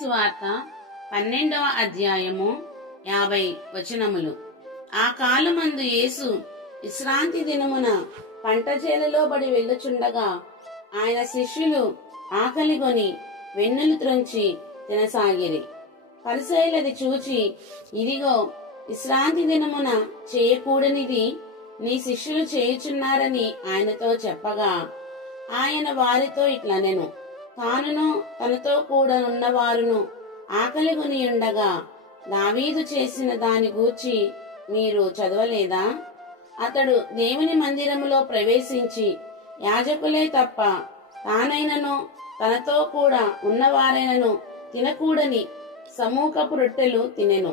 సువార్త 12వ అధ్యాయము 50 వచనములు. ఆ కాలమందు యేసు విశ్రాంతి దినమున పంట చేలలో బడి వెళ్ళుచుండగా ఆయన శిష్యులు ఆకలిగొని వెన్నులు త్రొంచి తినసాగిరి. పరిసయ్యులది చూచి, ఇదిగో, విశ్రాంతి దినమున చేయకూడనిది నీ శిష్యులు చేయుచున్నారని ఆయనతో చెప్పగా, ఆయన వారితో ఇట్లనెను, తానును తనతో కూడా ఉన్నవారును ఆకలిగొని ఉండగా దావీదు చేసిన దాని గూర్చి మీరు చదవలేదా? అతడు దేవుని మందిరములో ప్రవేశించి యాజకులే తప్ప తానైనను తనతో కూడా ఉన్నవారైనను తినకూడని సమూకపు రొట్టెలు తినెను.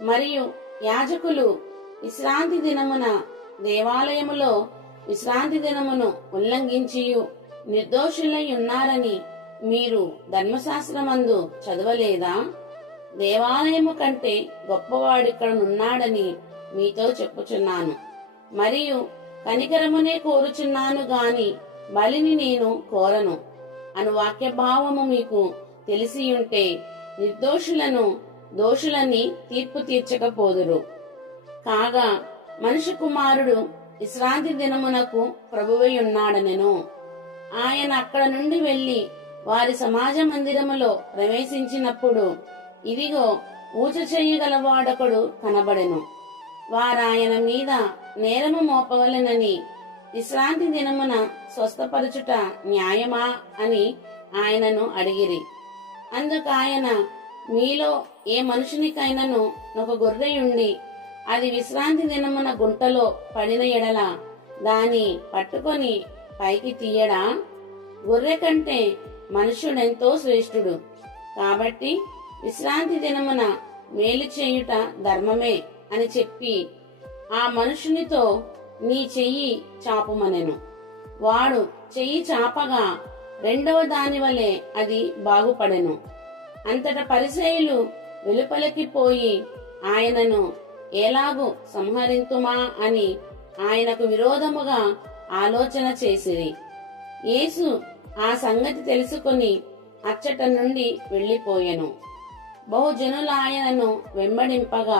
మరియు యాజకులు విశ్రాంతి దినమున దేవాలయములో విశ్రాంతి దినమును ఉల్లంఘించియు నిర్దోషులై ఉన్నారని మీరు ధర్మశాస్త్రమందు చదవలేదా? దేవాలయము కంటే గొప్పవాడిక్కడనున్నాడని మీతో చెప్పుచున్నాను. మరియు కనికరమునే కోరుచున్నాను గాని బలిని నేను కోరను అను వాక్యభావము మీకు తెలిసియుంటే నిర్దోషులను దోషులని తీర్పు తీర్చకపోదురు. కాగా మనుష్య కుమారుడు విశ్రాంతి దినమునకు ప్రభువై ఉన్నాడనెను. ఆయన అక్కడ నుండి వెళ్లి వారి సమాజ మందిరములో ప్రవేశించినప్పుడు, ఇదిగో, ఊచ చెయ్యగలవాడొకడు కనబడెను. వారాయన మీద నేరము మోపవలెనని, విశ్రాంతి దినమున స్వస్థపరచుట న్యాయమా అని ఆయనను అడిగిరి. అందుకాయన, మీలో ఏ మనుషునికైనను ఒక గొర్రెయుండి అది విశ్రాంతి దినమున గుంటలో పడిన ఎడల దాని పట్టుకొని పైకి తీయడా? గొర్రె కంటే మనుష్యుడెంతో శ్రేష్ఠుడు. కాబట్టి విశ్రాంతి దినమున మేలు చేయుట ధర్మమే అని చెప్పి ఆ మనుషునితో నీ చెయ్యి చాపుమనెను. వాడు చెయ్యి చాపగా రెండవ దాని వలె అది బాగుపడెను. అంతట పరిసయ్యులు వెలుపలికి పోయి ఆయనను ఎలాగు సంహరింతుమా అని ఆయనకు విరోధముగా ఆలోచన చేసిరి. యేసు ఆ సంగతి తెలుసుకొని అచ్చట నుండి వెళ్లిపోయెను. బహుజనులు ఆయనను వెంబడింపగా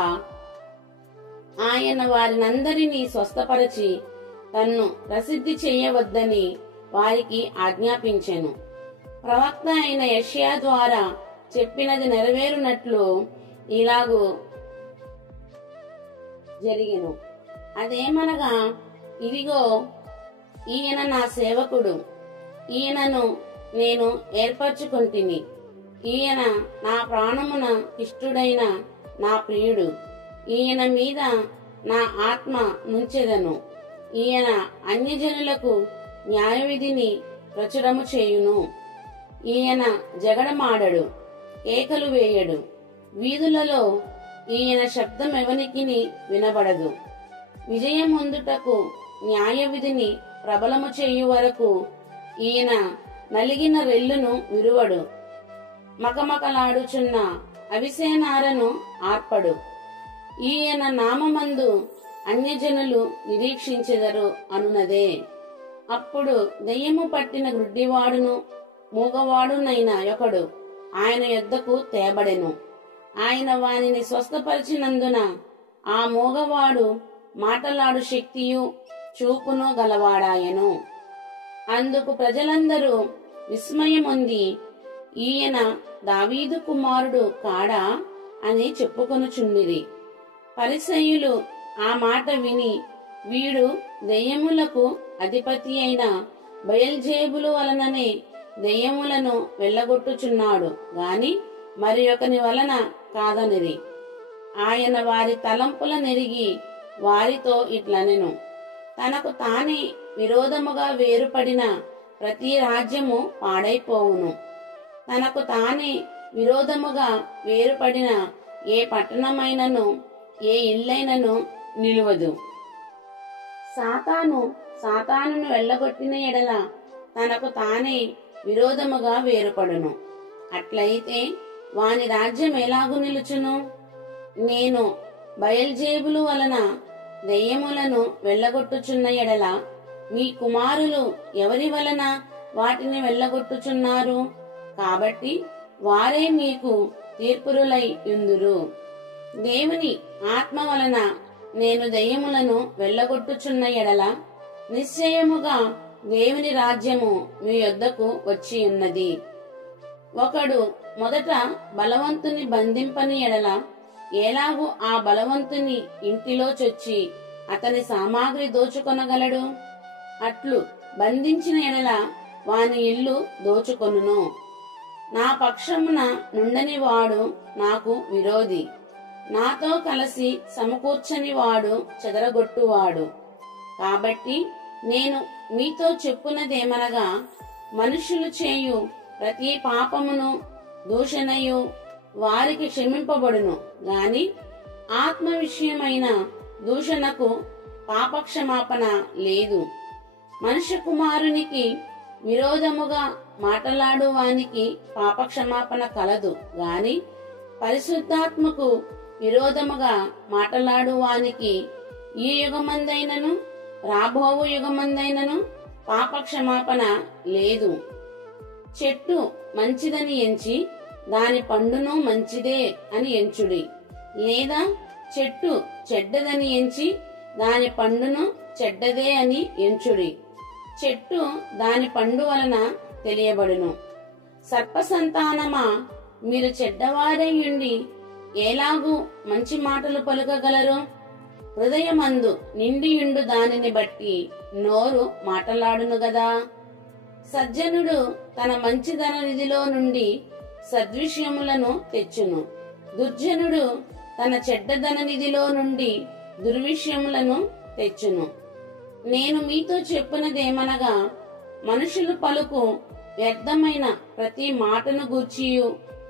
ఆయన వారినందరినీ స్వస్థపరచి తన్ను ప్రసిద్ధి చేయవద్దని వారికి ఆజ్ఞాపించెను. ప్రవక్త అయిన యెషయా ద్వారా చెప్పినది నెరవేరునట్లు ఇలాగు జరిగెను. అదేమనగా, ఇదిగో, ఈయన నా సేవకుడు, ఈయనను నేను ఏర్పరచుకొంటిని, ఈయన నా ప్రాణమున ఇష్టుడైన నా ప్రియుడు, ఈయన మీద నా ఆత్మ నుంచెదను. ఈయన అన్యజనులకు న్యాయవిధిని ప్రచురము చేయును. ఈయన జగడమాడడు, కేకలు వేయడు. వీధులలో ఈయన శబ్దం ఎవనికిని వినబడదు. విజయమొందుటకు న్యాయవిధిని ప్రబలము చేయు వరకు ఈయన నలిగిన రెల్లును విరువడు. మకమకలాడుచున్న అవిసేనారను ఆర్పడు. ఈయన నామమందు అన్యజనులు నిరీక్షించెదరు అనునదే. అప్పుడు దెయ్యము పట్టిన గ్రుడ్డివాడును మూగవాడునైన ఒకడు ఆయన యొద్దకు తేబడెను. ఆయన వానిని స్వస్థపరిచినందున ఆ మూగవాడు మాటలాడు శక్తియు చూపును గలవాడాయెను. అందుకు ప్రజలందరూ విస్మయమొంది, ఈయన దావీదు కుమారుడు కాడా అని చెప్పుకొనుచుండిరి. పరిసయ్యులు ఆ మాట విని, వీడు దెయ్యములకు అధిపతి అయిన బయల్జేబులు వలననే దెయ్యములను వెళ్ళగొట్టుచున్నాడు గాని మరి ఒకని వలన కాదనిరి. ఆయన వారి తలంపుల నెరిగి వారితో ఇట్లనెను, తనకు తానే విరోధముగా వేరుపడిన ప్రతి రాజ్యము పాడైపోవును. తనకు తానే విరోధముగా వేరుపడిన ఏ పట్టణమైనను ఏ ఇల్లైనను నిలువదు. సాతానును వెళ్ళగొట్టిన ఎడల తనకు తానే విరోధముగా వేరుపడును. అట్లయితే వాని రాజ్యం ఎలాగు నిలుచును? నేను బయల్జేబులు వలన దెయ్యములను వెళ్ళగొట్టుచున్న ఎడల మీ కుమారులు ఎవరి వలన వాటిని వెళ్ళగొట్టుచున్నారు? కాబట్టి వారే మీకు తీర్పురులై యుందురు. దేవుని ఆత్మ వలన నేను దయ్యములను వెళ్ళగొట్టుచున్న ఎడల నిశ్చయముగా దేవుని రాజ్యము మీ యొద్దకు వచ్చి ఉన్నది. ఒకడు మొదట బలవంతుని బంధింపని ఎడల ఎలాగూ ఆ బలవంతుని ఇంటిలో చొచ్చి అతని సామాగ్రి దోచుకొనగలడు? అట్లు బంధించిన ఎడల వాని ఇల్లు దోచుకొనును. నా పక్షమున నుండని వాడు నాకు విరోధి, నాతో కలిసి సమకూర్చని వాడు చెదరగొట్టువాడు. కాబట్టి నేను మీతో చెప్పునదేమనగా, మనుషులు చేయు ప్రతి పాపమును దూషణయు వారికి క్షమింపబడును గాని ఆత్మ విషయమైన దూషణకు పాపక్షమాపణ లేదు. మనుష్య కుమారునికి విరోధముగా మాటలాడు వానికి పాపక్షమాపణ కలదు గాని పరిశుద్ధాత్మకు విరోధముగా మాటలాడు వానికి ఈ యుగమందైనను రాబోవు యుగమందైనను పాపక్షమాపణ లేదు. చెట్టు మంచిదని ఎంచి దాని పండును మంచిదే అని ఎంచుడి, లేదా చెట్టు చెడ్డదని ఎంచి దాని పండును చెడ్డదే అని ఎంచుడి. చెట్టు దాని పండు వలన తెలియబడును. సర్పసంతానమా, మీరు చెడ్డవారయ్యుండి ఎలాగూ మంచి మాటలు పలుకగలరు? హృదయమందు నిండియుండు దానిని బట్టి నోరు మాటలాడును గదా. సజ్జనుడు తన మంచిదన నిధిలో నుండి సద్విషయములను తెచ్చును, దుర్జనుడు తన చెడ్డదన నిధిలో నుండి దుర్విషయములను తెచ్చును. నేను మీతో చెప్పునదేమనగా, మనుషులు పలుకు వ్యర్థమైన ప్రతి మాటను గూర్చియు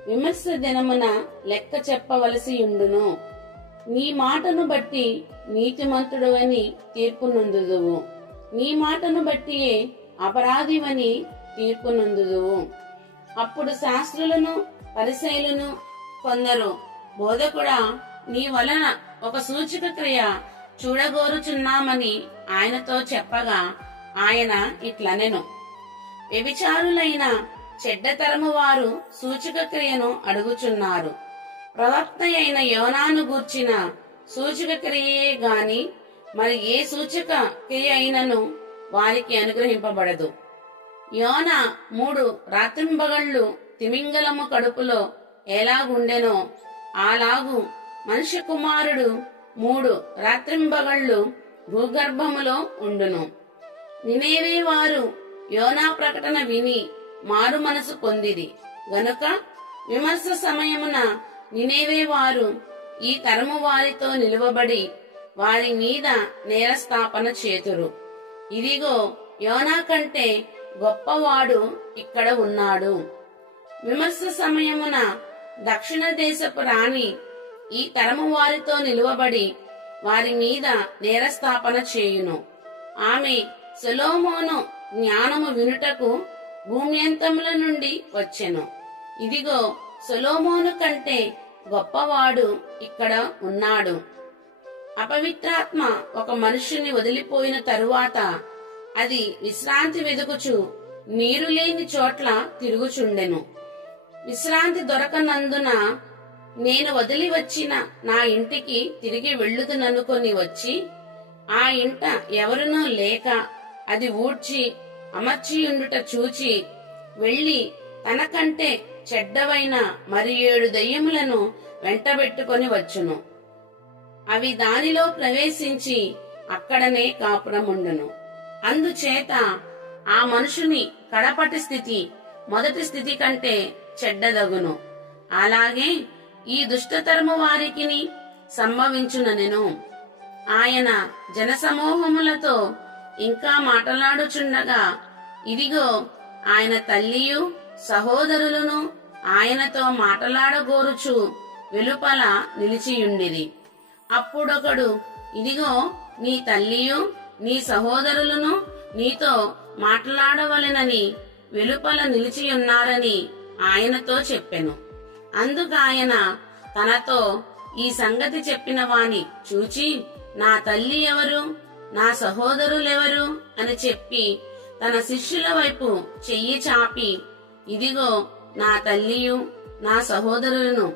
విమర్శ దినమున లెక్క చెప్పవలసి ఉండును. నీ మాటను బట్టి నీతిమంతుడు అని తీర్పు నొందుదువు, నీ మాటను బట్టియే అపరాధివని తీర్పు నొందుదువు. అప్పుడు శాస్త్రులను పరిసయ్యులను కొందరు, బోధకుడా, నీ వలన ఒక సూచక క్రియ చూడగోరుచున్నామని ఆయనతో చెప్పగా ఆయన ఇట్లనెను, వ్యభిచారులైన చెడ్డతరము వారు సూచక క్రియను అడుగుచున్నారు. ప్రవక్త అయిన యోనాను గూర్చిన సూచక క్రియే గాని మరి ఏ సూచక క్రియ అయినను వారికి అనుగ్రహింపబడదు. యోన 3 రాత్రింబగళ్ళు తిమింగలము కడుపులో ఎలాగుండెనో అలాగు మనుష్య కుమారుడు 3 రాత్రింబగళ్ళు భూగర్భములో ఉండును. నినేవే వారు యోనా ప్రకటన విని మారు మనసు పొందిరి గనుక విమర్శ సమయమున నినేవే వారు ఈ తరము వారితో నిలువబడి వారి మీద నేరస్థాపన చేతురు. ఇదిగో, యోనా కంటే గొప్పవాడు ఇక్కడ ఉన్నాడు. విమర్శ సమయమున దక్షిణ దేశపు రాణి ఈ తరము వారితో నిలువబడి వారి మీద నేరస్థాపన చేయును. ఆమె సొలొమోను జ్ఞానము వినుటకు భూమ్యంతముల నుండి వచ్చెను. ఇదిగో, సొలొమోను కంటే గొప్పవాడు ఇక్కడ ఉన్నాడు. అపవిత్రాత్మ ఒక మనుష్యుని వదిలిపోయిన తరువాత అది విశ్రాంతి వెదుకుచు నీరు లేని చోట్ల తిరుగుచుండెను. విశ్రాంతి దొరకనందున నేను వదిలి వచ్చిన నా ఇంటికి తిరిగి వెళ్ళుదుననుకొని వచ్చి ఆ ఇంట ఎవరునూ లేక అది ఊడ్చి అమర్చియుండుట చూచి వెళ్లి తనకంటే చెడ్డవైన మరి 7 దయ్యములను వెంటబెట్టుకొని వచ్చును. అవి దానిలో ప్రవేశించి అక్కడనే కాపురముండును. అందుచేత ఆ మనుషుని కడపటి స్థితి మొదటి స్థితి కంటే చెడ్డదగును. అలాగే ఈ దుష్టతరము వారికిని సంభవించుననెను. ఆయన జనసమూహములతో ఇంకా మాటలాడుచుండగా ఇదిగో, ఆయన తల్లియు సహోదరులను ఆయనతో మాటలాడగోరుచు వెలుపల నిలిచియుండిరి. అప్పుడొకడు, ఇదిగో, నీ తల్లియు నీ సహోదరులను నీతో మాట్లాడవలెనని వెలుపల నిలిచియున్నారని ఆయనతో చెప్పెను. అందుకాయన తనతో ఈ సంగతి చెప్పిన వాని చూచి, నా తల్లి ఎవరు, నా సహోదరులెవరు అని చెప్పి తన శిష్యుల వైపు చెయ్యి చాపి, ఇదిగో నా తల్లియు నా సహోదరులను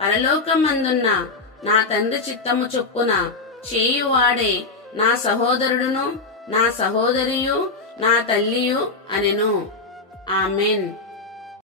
పరలోకమందున్న నా తండ్రి చిత్తము చొప్పున చేయువాడే నా సహోదరుడును నా సహోదరియు నా తల్లియు అనెను. ఆమెన్.